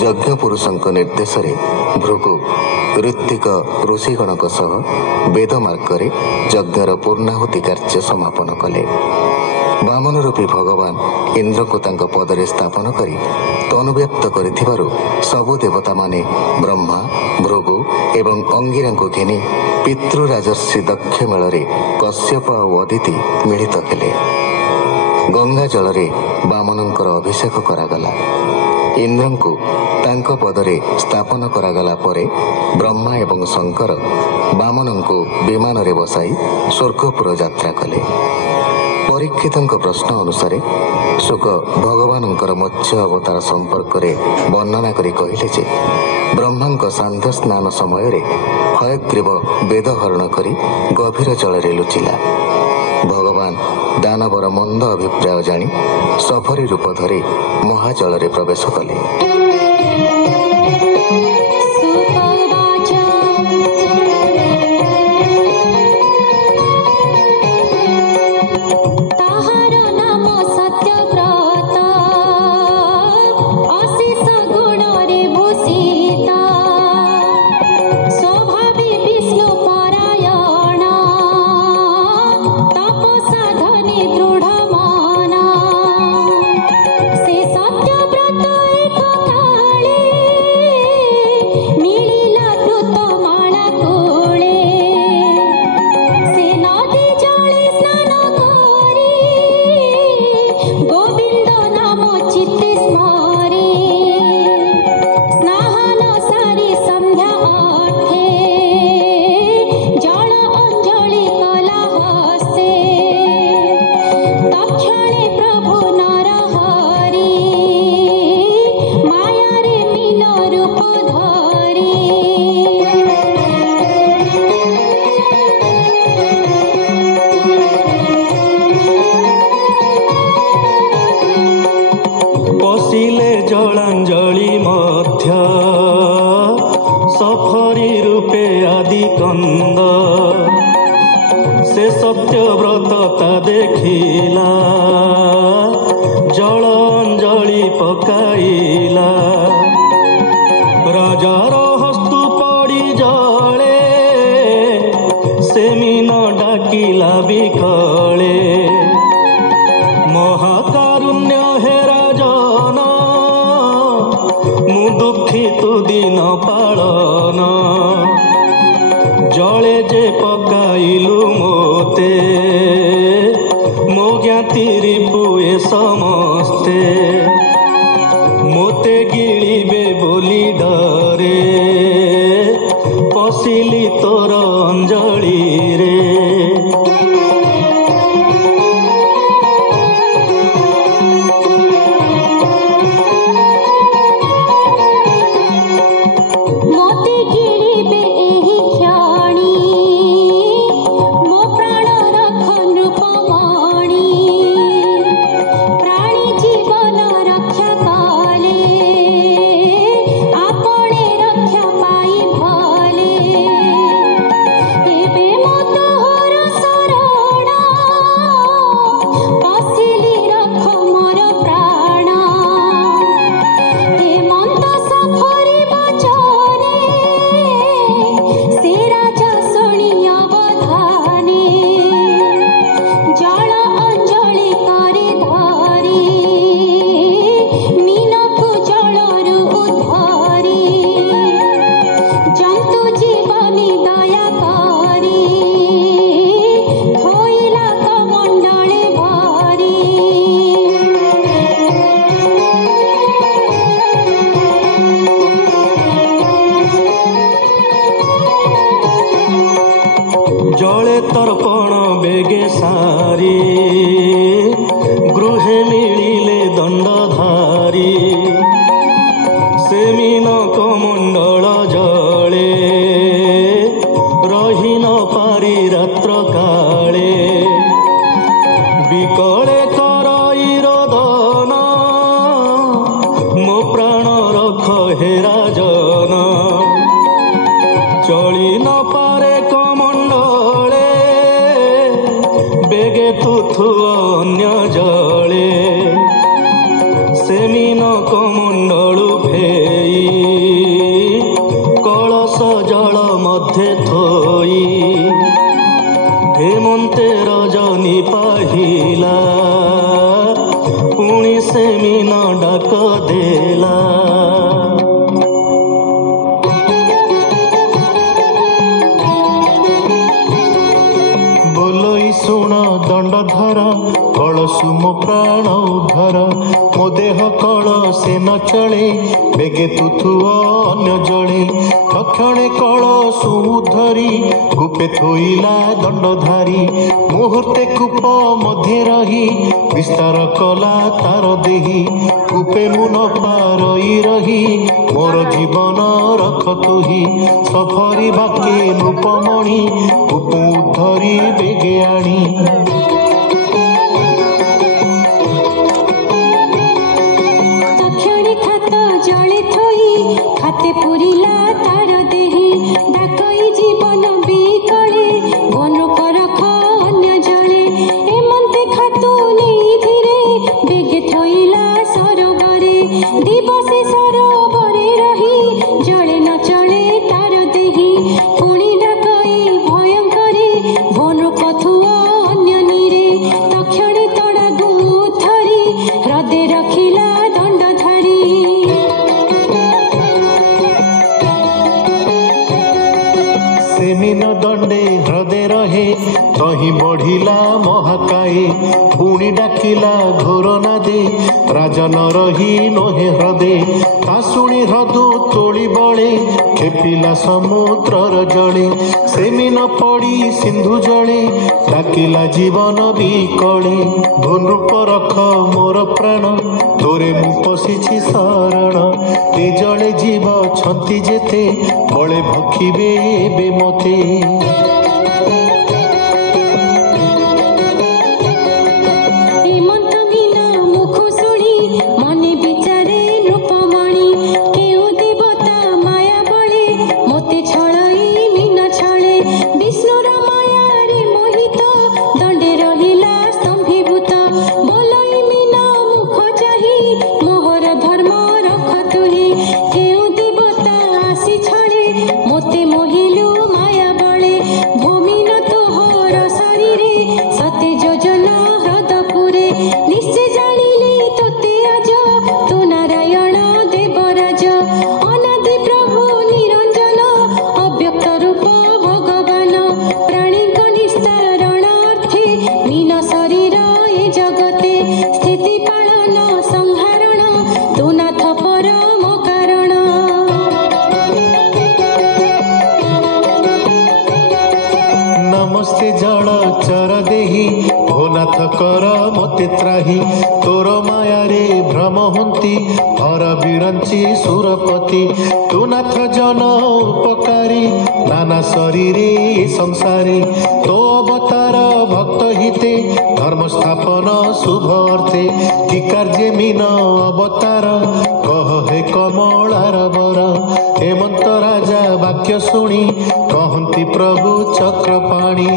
यज्ञ पुरुषों निर्देश भृगु ऋत्विक ऋषिगणक सह वेद मार्ग यज्ञर पूर्णाहुति कार्य समापन कले। वामन रूपी भगवान इंद्र को तांको पदरे स्थापन करी तनुव्यक्त करिथिबारु सबु देवता माने ब्रह्मा भृगु एवं अंगिरा को घिनी पितृराजर्षि दक्ष मेल कश्यप और अदिति मिलित हेले। गंगा जल वामनंकर अभिषेक करागला। इंद्र को तांको पदरे स्थापन करागला परे ब्रह्मा एवं शंकर वामन को विमान रे बसाई स्वर्गपुर यात्रा कले। परीक्षित प्रश्न अनुसार शुक भगवान मत्स्य अवतार संपर्क में वर्णना करी कहले जे ब्रह्मा सांध्य स्नान समय हयग्रीव वेद हरण करी गभीर जल लुचिला। भगवान दानवर मंद अभिप्राय जानी सफरी रूप धरी महाजल प्रवेश कले। सफरी रूपे आदि कंद से सत्यव्रतता देखिला जल अंजलि पकाइला। राजार हस्तु पड़ी जले से मीन डाकिला बिकले। महाकारुण्य हे राजन मु दुखी तु दिन पालन जले जे पकाइलु मोते मो ज्ञाति रिपुए समस्ते मोते गिलिबे बोली डरे पशिली तोर अंजलि रे। प्राण ସାରି ଗୃହେ ମିଳିଲେ ଦଣ୍ଡଧାରୀ ସେମିନ କମଣ୍ଡଳ ଜଳେ ରହି ନ ପାରି ରାତ୍ର କାଳେ ବିକଳେ କରଇ ରୋଦନ ମୋ ପ୍ରାଣ ରଖ ହେ ରାଜନ ଚଳି ନ ପାରେ କମଣ୍ଡଳେ ବେଗେ ତୁଥୁଅ ଅନ୍ୟ ଜଳେ ସେମିନ କମଣ୍ଡଳୁ ଫେଇ କଳସ ଜଳ ମଧ୍ୟେ ଥୋଇ ହେମନ୍ତେ ରଜନୀ ପାହିଲା ପୁଣି ସେମିନ ଡାକ ଦେଲା ବୋଲଇ ଶୁଣ ଦଣ୍ଡଧର କଳସୁ ମୋ ପ୍ରାଣ ଉଦ୍ଧର ମୋ ଦେହ କଳ ସେ ନ ଚଳେ ବେଗେ ତୁଥୁଅ ଅନ୍ୟ ଜଳେ ତକ୍ଷଣେ କଳସୁ ଧରି ଗୁପେ ଥୋଇଲା ଦଣ୍ଡଧାରୀ ମୁହୂର୍ତ୍ତେ କୂପ ମଧ୍ୟରେ ରହି ବିସ୍ତାର କଲା ତାର ଦେହି କୂପେ ମୁଁ ନ ପାରଇ ରହି ମୋର ଜୀବନ ରଖ ତୁହି ସଫରି ବାକେ ନୃପମଣି କୂପ ଧରି ବେଗେ ଆଣି ତକ୍ଷଣେ ଖାତ ଜଳେ ଥୋଇ ଖାତେ ପୁରିଲା ତାର ଦେହି ଡାକଇ ଜୀବନ ବିକଳେ ବନୃପ ରଖ ଅନ୍ୟ ଜଳେ ଏମନ୍ତେ ଖାତୁ ନେଇ ଧୀରେ ବେଗେ ଥୋଇଲା ସରୋବରେ ଦିବସେ ସରୋବରେ ରହି ଜଳେ ନ ଚଳେ ତାର ଦେହି ପୁଣି ଡାକଇ ଭୟଙ୍କରେ ବନୃପ ଥୁଅ ଅନ୍ୟ নীরে তক্ষণে তড়াগু ধরি হ্রদে রখিলা দণ্ডধারী ସେମିନ ଦଣ୍ଡେ ହ୍ରଦେ ରହେ ତହିଁ ବଢିଲା ମହାକାଏ ପୁଣି ଡାକିଲା ଘୋର ନାଦେ ରାଜନ ରହି ନୋହେ ହ୍ରଦେ ତା ଶୁଣି ହ୍ରଦୁ ତୋଳି ବଳେ ଖେପିଲା ସମୁଦ୍ରର ଜଳେ ସେମିନ ପଡ଼ି ସିନ୍ଧୁ ଜଳେ ଡାକିଲା ଜୀବନ ବିକଳେ ଭୂନୃପ ରଖ ମୋର ପ୍ରାଣ ତୋରେ ମୁଁ ପଶିଛି ଶରଣ ଏ ଜଳେ ଜୀବ ଛନ୍ତି ଯେତେ ବଳେ ଭକ୍ଷିବେ ଏବେ ମୋତେ হেমন্ত বিনা মুখ শুনি মনে বিচারে নৃপমণি কেউ দেবতা মায়া বলে মতে ছড়াই মিন ছড়ে বিষ্ণুর মায়ারে মোহিত দণ্ডে রহিলা স্তম্ভীভূত বলই মিন মুখ চাহি মোহর ধর্ম রখ তুহি কেউ দেবতা আসি ছড়ে মতে মোহিলু মায়া বলে ভূমিন তোহর শরীরে সতে যোজন হ্রদপুরে নিশ্চে জানিলি তোতে আজ তু নারায়ণ দেবরাজ অনাদি প্রভু নিরঞ্জন অব্যক্ত রূপ ভগবান প্রাণীଙ୍କ নিস্তারণার্থে মীন শরীর এ জগতে স্থিতি পালন সংহারণ তু নাথ পরম কারণ नमस्ते जल चर देही भोनाथ कर मते त्राही तोर मायारे भ्रम हुंती हर बिरंची सुरपति तू नाथ जन उपकारी नाना शरीरे संसारे तो अवतार भक्त हिते धर्म स्थापन शुभ अर्थे कि कार्य मीन अवतार कह हे कमलार बर हेमंत राजा वाक्य शुणी कहती प्रभु चक्रपाणी।